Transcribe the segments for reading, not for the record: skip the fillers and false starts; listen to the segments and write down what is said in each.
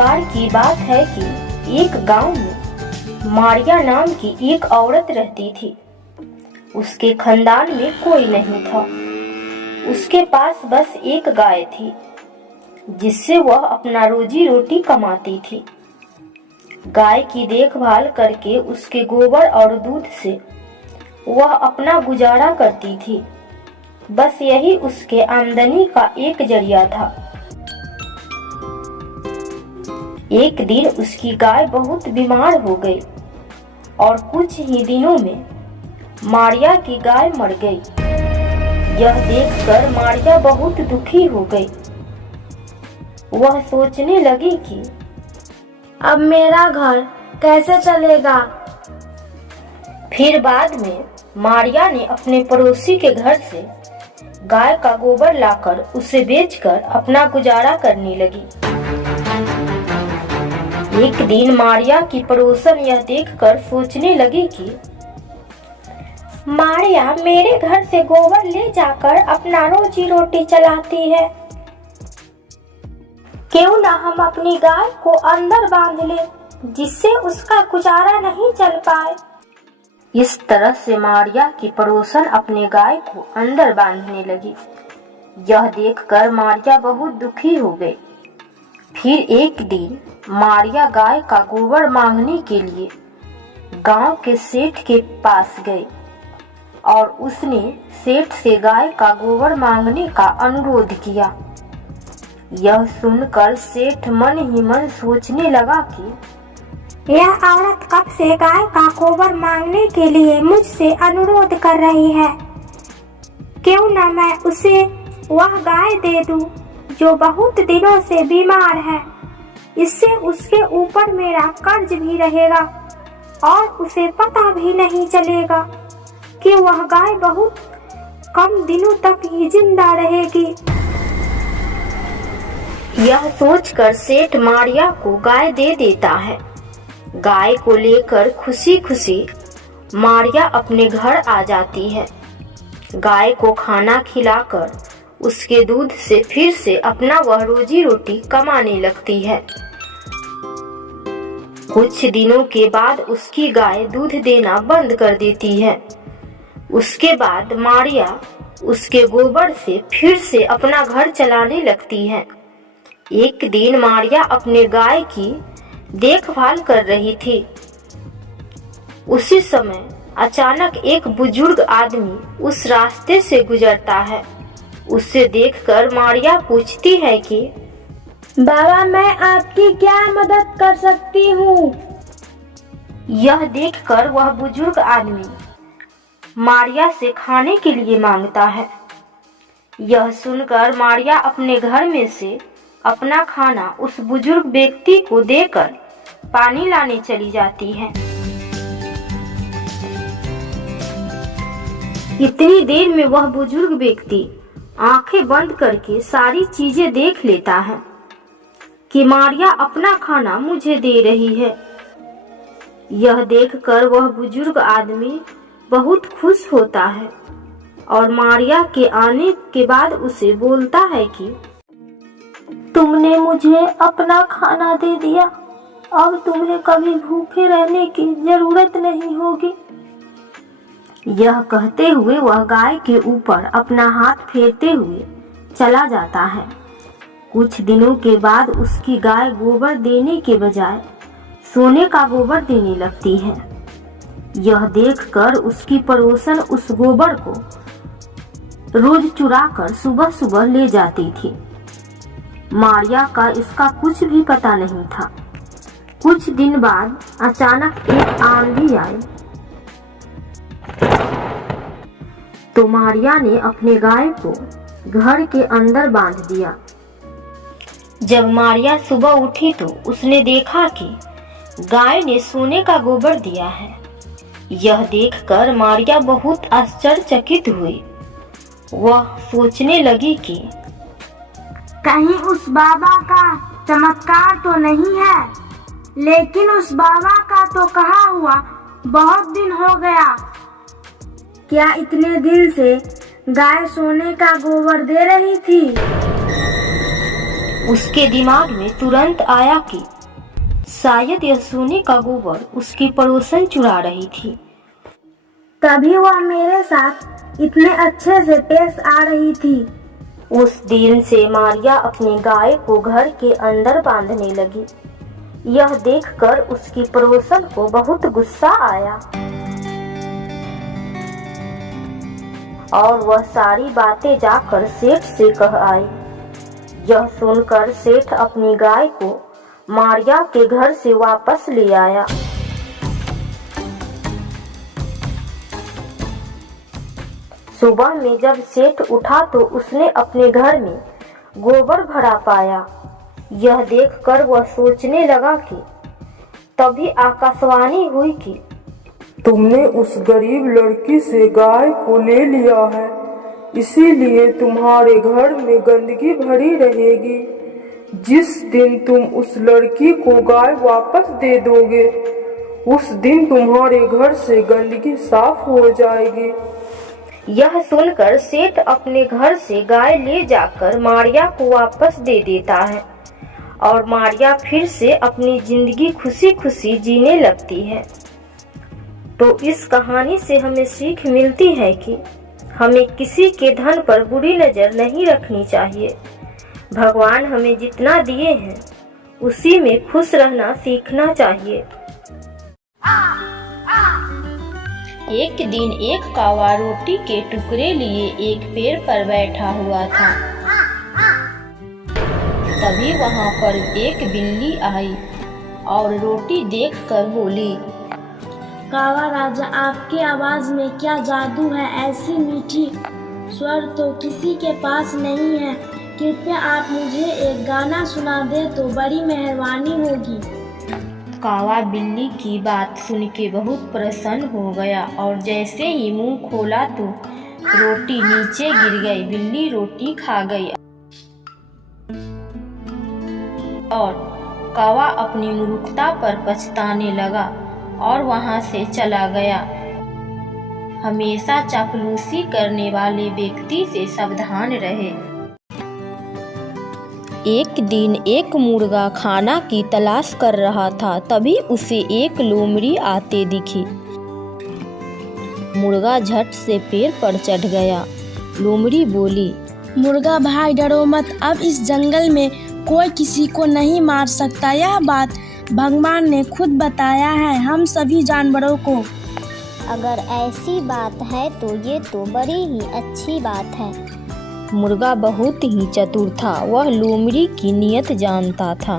बार की बात है कि एक गांव में मारिया नाम की एक औरत रहती थी। उसके खानदान में कोई नहीं था। उसके पास बस एक गाय थी जिससे वह अपना रोजी रोटी कमाती थी। गाय की देखभाल करके उसके गोबर और दूध से वह अपना गुजारा करती थी। बस यही उसके आमदनी का एक जरिया था। एक दिन उसकी गाय बहुत बीमार हो गई और कुछ ही दिनों में मारिया की गाय मर गई। यह देखकर मारिया बहुत दुखी हो गई। वह सोचने लगी कि अब मेरा घर कैसे चलेगा। फिर बाद में मारिया ने अपने पड़ोसी के घर से गाय का गोबर लाकर उसे बेचकर अपना गुजारा करने लगी। एक दिन मारिया की पड़ोसन यह देखकर सोचने लगी कि मारिया मेरे घर से गोबर ले जाकर अपना रोजी रोटी चलाती है, क्यों ना हम अपनी गाय को अंदर बांध ले जिससे उसका गुजारा नहीं चल पाए। इस तरह से मारिया की पड़ोसन अपने गाय को अंदर बांधने लगी। यह देखकर मारिया बहुत दुखी हो गई। फिर एक दिन मारिया गाय का गोबर मांगने के लिए गांव के सेठ के पास गई और उसने सेठ से गाय का गोबर मांगने का अनुरोध किया। यह सुनकर सेठ मन ही मन सोचने लगा कि यह औरत कब से गाय का गोबर मांगने के लिए मुझसे अनुरोध कर रही है, क्यों न मैं उसे वह गाय दे दूं जो बहुत दिनों से बीमार है। इससे उसके ऊपर मेरा कर्ज भी रहेगा और उसे पता भी नहीं चलेगा कि वह गाय बहुत कम दिनों तक ही जिंदा रहेगी। यह सोचकर सेठ मारिया को गाय दे देता है। गाय को लेकर खुशी खुशी मारिया अपने घर आ जाती है। गाय को खाना खिलाकर उसके दूध से फिर से अपना वह रोजी रोटी कमाने लगती है। कुछ दिनों के बाद उसकी गाय दूध देना बंद कर देती है। उसके बाद मारिया उसके गोबर से फिर से अपना घर चलाने लगती है। एक दिन मारिया अपने गाय की देखभाल कर रही थी। उसी समय अचानक एक बुजुर्ग आदमी उस रास्ते से गुजरता है। उसे देखकर मारिया पूछती है कि बाबा, मैं आपकी क्या मदद कर सकती हूँ। यह देखकर वह बुजुर्ग आदमी मारिया से खाने के लिए मांगता है। यह सुनकर मारिया अपने घर में से अपना खाना उस बुजुर्ग व्यक्ति को देकर पानी लाने चली जाती है। इतनी देर में वह बुजुर्ग व्यक्ति आंखें बंद करके सारी चीजें देख लेता है कि मारिया अपना खाना मुझे दे रही है। यह देखकर वह बुजुर्ग आदमी बहुत खुश होता है और मारिया के आने के बाद उसे बोलता है कि तुमने मुझे अपना खाना दे दिया, अब तुम्हें कभी भूखे रहने की जरूरत नहीं होगी। यह कहते हुए वह गाय के ऊपर अपना हाथ फेरते हुए चला जाता है। कुछ दिनों के बाद उसकी गाय गोबर देने के बजाय सोने का गोबर देने लगती है। यह देखकर उसकी पड़ोसन उस गोबर को रोज चुराकर सुबह सुबह ले जाती थी। मारिया का इसका कुछ भी पता नहीं था। कुछ दिन बाद अचानक एक आंधी आई तो मारिया ने अपने गाय को घर के अंदर बांध दिया। जब मारिया सुबह उठी तो उसने देखा कि गाय ने सोने का गोबर दिया है। यह देखकर मारिया बहुत आश्चर्यचकित हुई। वह सोचने लगी कि कहीं उस बाबा का चमत्कार तो नहीं है, लेकिन उस बाबा का तो कहा हुआ बहुत दिन हो गया। क्या इतने दिन से गाय सोने का गोबर दे रही थी? उसके दिमाग में तुरंत आया कि शायद यह सोने का गोबर उसकी पड़ोसन चुरा रही थी। तभी वह मेरे साथ इतने अच्छे से पेश आ रही थी। उस दिन से मारिया अपनी गाय को घर के अंदर बांधने लगी। यह देखकर उसकी पड़ोसन को बहुत गुस्सा आया और वह सारी बातें जाकर सेठ से कह आई। यह सुनकर सेठ अपनी गाय को मारिया के घर से वापस ले आया। सुबह में जब सेठ उठा तो उसने अपने घर में गोबर भरा पाया। यह देखकर वह सोचने लगा कि तभी आकाशवाणी हुई कि तुमने उस गरीब लड़की से गाय को ले लिया है, इसीलिए तुम्हारे घर में गंदगी भरी रहेगी। जिस दिन तुम उस लड़की को गाय वापस दे दोगे, उस दिन तुम्हारे घर से गंदगी साफ हो जाएगी। यह सुनकर सेठ अपने घर से गाय ले जाकर मारिया को वापस दे देता है और मारिया फिर से अपनी जिंदगी खुशी खुशी जीने लगती है। तो इस कहानी से हमें सीख मिलती है कि हमें किसी के धन पर बुरी नज़र नहीं रखनी चाहिए। भगवान हमें जितना दिए हैं उसी में खुश रहना सीखना चाहिए। एक दिन एक कौवा रोटी के टुकड़े लिए एक पेड़ पर बैठा हुआ था। तभी वहां पर एक बिल्ली आई और रोटी देखकर बोली, कौवा राजा, आपके आवाज में क्या जादू है? ऐसी मीठी स्वर तो किसी के पास नहीं है। कृपया आप मुझे एक गाना सुना दे तो बड़ी मेहरबानी होगी। कौवा बिल्ली की बात सुन के बहुत प्रसन्न हो गया और जैसे ही मुंह खोला तो रोटी नीचे गिर गई। बिल्ली रोटी खा गई और कौवा अपनी मूर्खता पर पछताने लगा और वहां से चला गया। हमेशा चापलूसी करने वाले व्यक्ति से सावधान रहे। एक दिन एक मुर्गा खाना की तलाश कर रहा था। तभी उसे एक लोमड़ी आते दिखी। मुर्गा झट से पेड़ पर चढ़ गया। लोमड़ी बोली, मुर्गा भाई डरो मत, अब इस जंगल में कोई किसी को नहीं मार सकता। यह बात भगवान ने खुद बताया है हम सभी जानवरों को। अगर ऐसी बात है तो ये तो बड़ी ही अच्छी बात है। मुर्गा बहुत ही चतुर था। वह लोमड़ी की नीयत जानता था।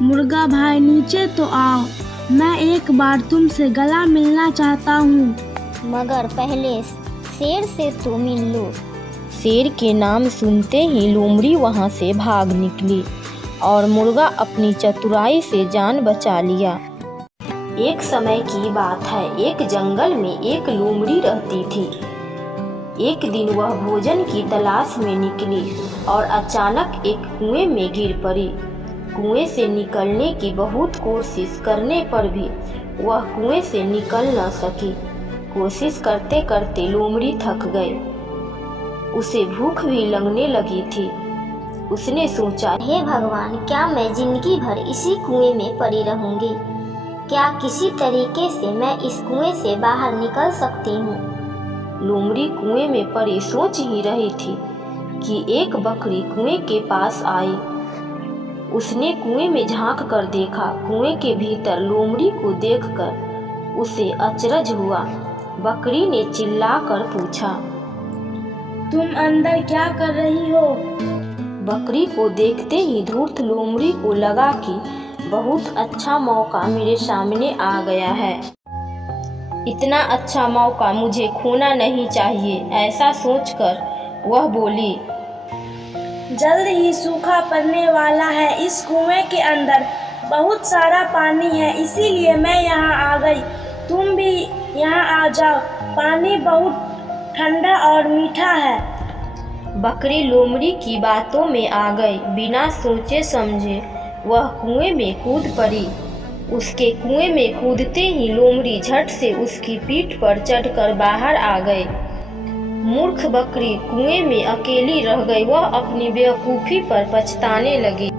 मुर्गा भाई नीचे तो आओ, मैं एक बार तुमसे गला मिलना चाहता हूँ। मगर पहले शेर से तो मिल लो। शेर के नाम सुनते ही लोमड़ी वहां से भाग निकली और मुर्गा अपनी चतुराई से जान बचा लिया। एक समय की बात है, एक जंगल में एक लोमड़ी रहती थी। एक दिन वह भोजन की तलाश में निकली और अचानक एक कुएं में गिर पड़ी। कुएं से निकलने की बहुत कोशिश करने पर भी वह कुएं से निकल न सकी। कोशिश करते करते लोमड़ी थक गई। उसे भूख भी लगने लगी थी। उसने सोचा, हे भगवान, क्या मैं जिंदगी भर इसी कुएं में पड़ी रहूंगी? क्या किसी तरीके से मैं इस कुएं से बाहर निकल सकती हूँ? लोमड़ी कुएं में पड़ी सोच ही रही थी कि एक बकरी कुएं के पास आई। उसने कुएं में झांक कर देखा। कुएं के भीतर लोमड़ी को देखकर उसे अचरज हुआ। बकरी ने चिल्लाकर पूछा, तुम अंदर क्या कर रही हो? बकरी को देखते ही धूर्त लोमड़ी को लगा कि बहुत अच्छा मौका मेरे सामने आ गया है। इतना अच्छा मौका मुझे खोना नहीं चाहिए। ऐसा सोचकर वह बोली, जल्द ही सूखा पड़ने वाला है। इस कुएं के अंदर बहुत सारा पानी है, इसीलिए मैं यहाँ आ गई। तुम भी यहाँ आ जाओ, पानी बहुत ठंडा और मीठा है। बकरी लोमड़ी की बातों में आ गई। बिना सोचे समझे वह कुएं में कूद पड़ी। उसके कुएं में कूदते ही लोमड़ी झट से उसकी पीठ पर चढ़कर बाहर आ गई। मूर्ख बकरी कुएं में अकेली रह गई। वह अपनी बेवकूफ़ी पर पछताने लगी।